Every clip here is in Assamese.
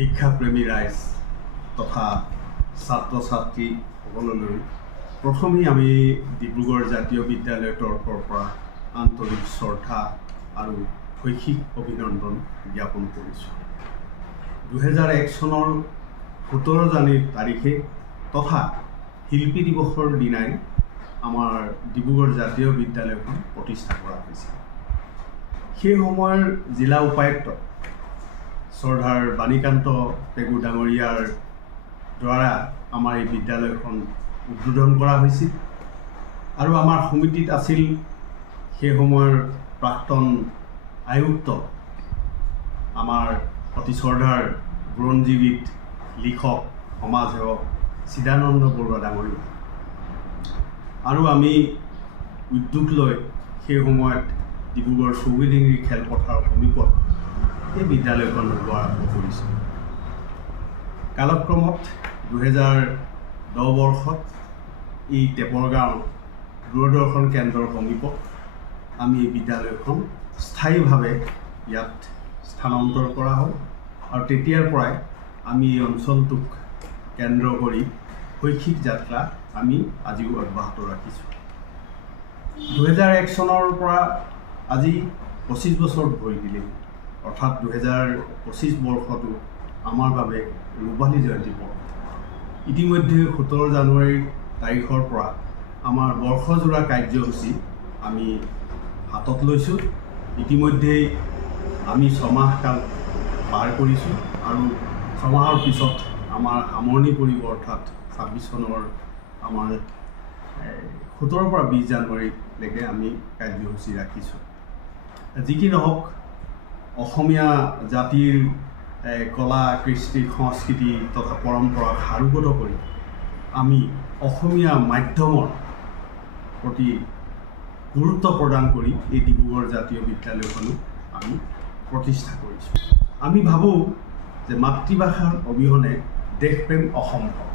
শিক্ষাপ্ৰেমী ৰাইজ তথা ছাত্ৰ ছাত্ৰী সকললৈ প্ৰথমেই আমি ডিব্ৰুগড় জাতীয় বিদ্যালয়ৰ তৰফৰ পৰা আন্তৰিক শ্ৰদ্ধা আৰু শৈক্ষিক অভিনন্দন জ্ঞাপন কৰিছোঁ। 2001 চনৰ 17 জানুৱাৰী তাৰিখে তথা শিল্পী দিৱসৰ দিনাই আমাৰ ডিব্ৰুগড় জাতীয় বিদ্যালয়খন প্ৰতিষ্ঠা কৰা হৈছিল। সেই সময়ৰ জিলা উপায়ুক্ত শ্ৰদ্ধাৰ বাণীকান্ত পেগু ডাঙৰীয়াৰ দ্বাৰা আমাৰ এই বিদ্যালয়খন উদ্বোধন কৰা হৈছিল আৰু আমাৰ সমিতিত আছিল সেই সময়ৰ প্ৰাক্তন আয়ুক্ত আমাৰ অতি শ্ৰদ্ধাৰ বুৰঞ্জীবিদ লিখক সমাজসেৱক চিদানন্দ বৰুৱা ডাঙৰীয়া আৰু আমি উদ্যোগ লৈ সেই সময়ত ডিব্ৰুগড় চৌবিডিংৰি খেলপথাৰৰ সমীপত এই বিদ্যালয়খন আৰম্ভ কৰিছিল। কালক্ৰমত 2010 বৰ্ষত এই টেপৰগাঁও দূৰদৰ্শন কেন্দ্ৰৰ সমীপত আমি এই বিদ্যালয়খন স্থায়ীভাৱে ইয়াত স্থানান্তৰ কৰা হ'ল আৰু তেতিয়াৰ পৰাই আমি এই অঞ্চলটোক কেন্দ্ৰ কৰি শৈক্ষিক যাত্ৰা আমি আজিও অব্যাহত ৰাখিছোঁ। 2001 চনৰ পৰা আজি 25 বছৰ ভৰি দিলে, অৰ্থাৎ 2025 বৰ্ষটো আমাৰ বাবে ৰূপালী জয়ন্তী বৰ্ষ। ইতিমধ্যে 17 জানুৱাৰী তাৰিখৰ পৰা আমাৰ বৰ্ষজোৰা কাৰ্যসূচী আমি হাতত লৈছোঁ। ইতিমধ্যেই আমি 6 মাহ কাল পাৰ কৰিছোঁ আৰু 6 মাহৰ পিছত আমাৰ সামৰণি পৰিব, অৰ্থাৎ 26 চনৰ আমাৰ 17 পৰা 20 জানুৱাৰীলৈকে আমি কাৰ্যসূচী ৰাখিছোঁ। যি কি নহওক, অসমীয়া জাতিৰ কলা কৃষ্টি সংস্কৃতি তথা পৰম্পৰাক সাৰোগত কৰি আমি অসমীয়া মাধ্যমৰ প্ৰতি গুৰুত্ব প্ৰদান কৰি এই ডিব্ৰুগড় জাতীয় বিদ্যালয়খনো আমি প্ৰতিষ্ঠা কৰিছোঁ। আমি ভাবোঁ যে মাতৃভাষাৰ অবিহনে দেশপ্ৰেম অসম্ভৱ।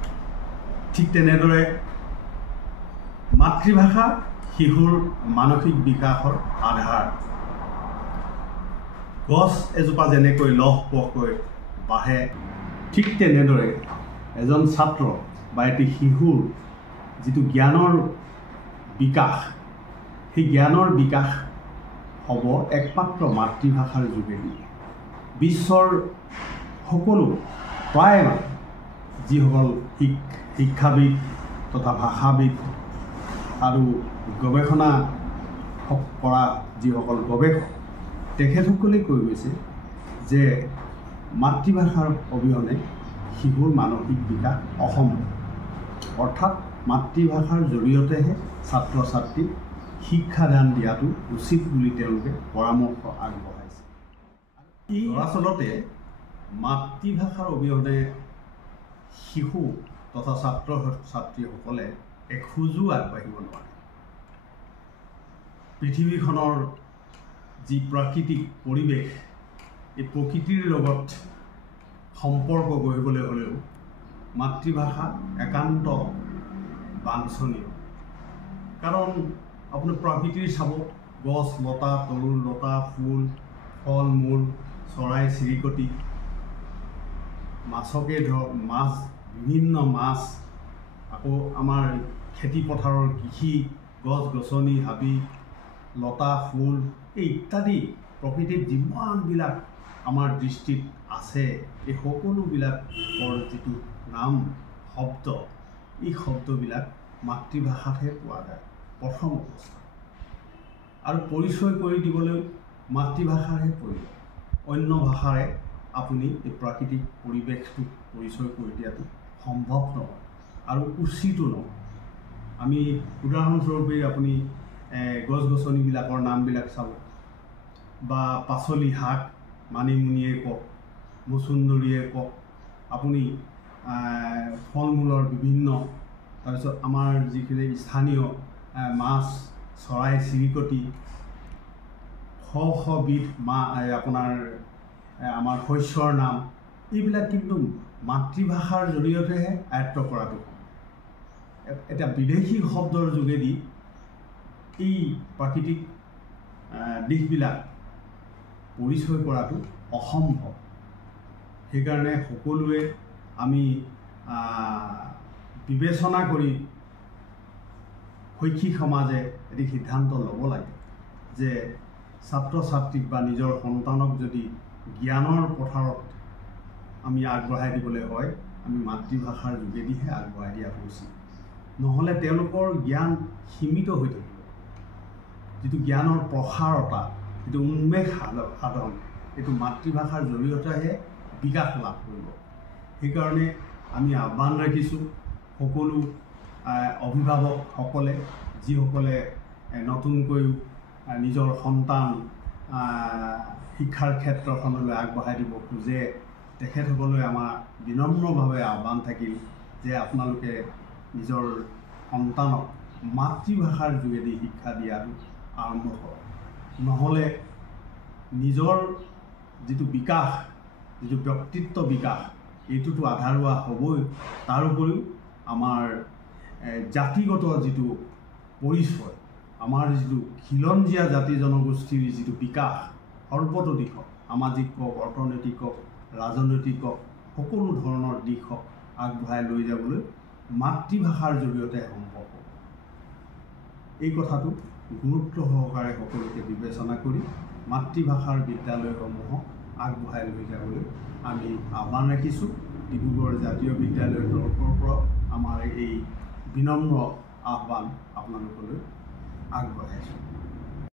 ঠিক তেনেদৰে মাতৃভাষা শিশুৰ মানসিক বিকাশৰ আধাৰ। গছ এজোপা যেনেকৈ লহপহকৈ বাঢ়ে, ঠিক তেনেদৰে এজন ছাত্ৰ বা এটি শিশুৰ যিটো জ্ঞানৰ বিকাশ, সেই জ্ঞানৰ বিকাশ হ'ব একমাত্ৰ মাতৃভাষাৰ যোগেদি। বিশ্বৰ সকলো প্ৰায় যিসকল শিক্ষাবিদ তথা ভাষাবিদ আৰু গৱেষণা কৰা যিসকল গৱেষক, তেখেতসকলে কৈ গৈছে যে মাতৃভাষাৰ অবিহনে শিশুৰ মানসিক বিকাশ অসম্ভৱ। অৰ্থাৎ মাতৃভাষাৰ জৰিয়তেহে ছাত্ৰ ছাত্ৰীক শিক্ষাদান দিয়াটো উচিত বুলি তেওঁলোকে পৰামৰ্শ আগবঢ়াইছে। দৰাচলতে মাতৃভাষাৰ অবিহনে শিশু তথা ছাত্ৰ ছাত্ৰীসকলে এখোজো আগবাঢ়িব নোৱাৰে। পৃথিৱীখনৰ যি প্ৰাকৃতিক পৰিৱেশ, এই প্ৰকৃতিৰ লগত সম্পৰ্ক গঢ়িবলৈ হ'লেও মাতৃভাষা একান্ত বাঞ্ছনীয়। কাৰণ আপুনি প্ৰকৃতিৰ চাব, গছ লতা, তৰু লতা, ফুল ফল মূল, চৰাই চিৰিকটি, মাছকে ধৰক মাছ, বিভিন্ন মাছ, আকৌ আমাৰ খেতি পথাৰৰ কৃষি, গছ গছনি, হাবি লতা, ফুল, এই ইত্যাদি প্ৰকৃতিত যিমানবিলাক আমাৰ দৃষ্টিত আছে, এই সকলোবিলাকৰ যিটো নাম শব্দ, এই শব্দবিলাক মাতৃভাষাতহে পোৱা যায় প্ৰথম অৱস্থাত। আৰু পৰিচয় কৰি দিবলৈ মাতৃভাষাৰহে প্ৰয়োজন। অন্য ভাষাৰে আপুনি এই প্ৰাকৃতিক পৰিৱেশটোক পৰিচয় কৰি দিয়াটো সম্ভৱ নহয় আৰু উচিতো নহয়। আমি উদাহৰণস্বৰূপে আপুনি গছ গছনিবিলাকৰ নামবিলাক চাব, বা পাচলি শাক, মানিমুনিয়ে কওক, মচুন্দৰীয়ে কওক, আপুনি ফল মূলৰ বিভিন্ন, তাৰপিছত আমাৰ যিখিনি স্থানীয় মাছ, চৰাই চিৰিকটি, শ বিধ আপোনাৰ আমাৰ শস্যৰ নাম, এইবিলাক কিন্তু মাতৃভাষাৰ জৰিয়তেহে আয়ত্ত কৰাটো। এটা বিদেশী শব্দৰ যোগেদি এই প্ৰাকৃতিক দিশবিলাক পৰিচয় কৰাটো অসম্ভৱ। সেইকাৰণে সকলোৱে আমি বিবেচনা কৰি শৈক্ষিক সমাজে এটি সিদ্ধান্ত ল'ব লাগে যে ছাত্ৰ ছাত্ৰীক বা নিজৰ সন্তানক যদি জ্ঞানৰ পথাৰত আমি আগবঢ়াই দিবলৈ হয় আমি মাতৃভাষাৰ যোগেদিহে আগবঢ়াই দিয়া উচিত। নহ'লে তেওঁলোকৰ জ্ঞান সীমিত হৈ থাকিব। যিটো জ্ঞানৰ প্ৰসাৰতা, যিটো উন্মেষ সাধন, এইটো মাতৃভাষাৰ জৰিয়তেহে বিকাশ লাভ কৰিব। সেইকাৰণে আমি আহ্বান ৰাখিছোঁ সকলো অভিভাৱকসকলে, যিসকলে নতুনকৈ নিজৰ সন্তান শিক্ষাৰ ক্ষেত্ৰখনলৈ আগবঢ়াই দিব খোজে, তেখেতসকলে আমাৰ বিনম্ৰভাৱে আহ্বান থাকিল যে আপোনালোকে নিজৰ সন্তানক মাতৃভাষাৰ যোগেদি শিক্ষা দিয়াটো আৰম্ভ কৰক। নহ'লে নিজৰ যিটো বিকাশ, যিটো ব্যক্তিত্ব বিকাশ, এইটোতো আধাৰুৱা হ'বই। তাৰ উপৰিও আমাৰ জাতিগত যিটো পৰিচয়, আমাৰ যিটো খিলঞ্জীয়া জাতি জনগোষ্ঠীৰ যিটো বিকাশ সৰ্বতো দিশত, সামাজিক হওক, অৰ্থনৈতিক হওক, ৰাজনৈতিক হওক, সকলো ধৰণৰ দিশ হওক আগবঢ়াই লৈ যাবলৈ মাতৃভাষাৰ জৰিয়তে সম্ভৱ হ'ব। এই কথাটো গুৰুত্ব সহকাৰে সকলোকে বিবেচনা কৰি মাতৃভাষাৰ বিদ্যালয়সমূহক আগবঢ়াই লৈ যাবলৈ আমি আহ্বান ৰাখিছোঁ। ডিব্ৰুগড় জাতীয় বিদ্যালয়ৰ তৰফৰ পৰা আমাৰ এই বিনম্ৰ আহ্বান আপোনালোকলৈ আগবঢ়াইছোঁ।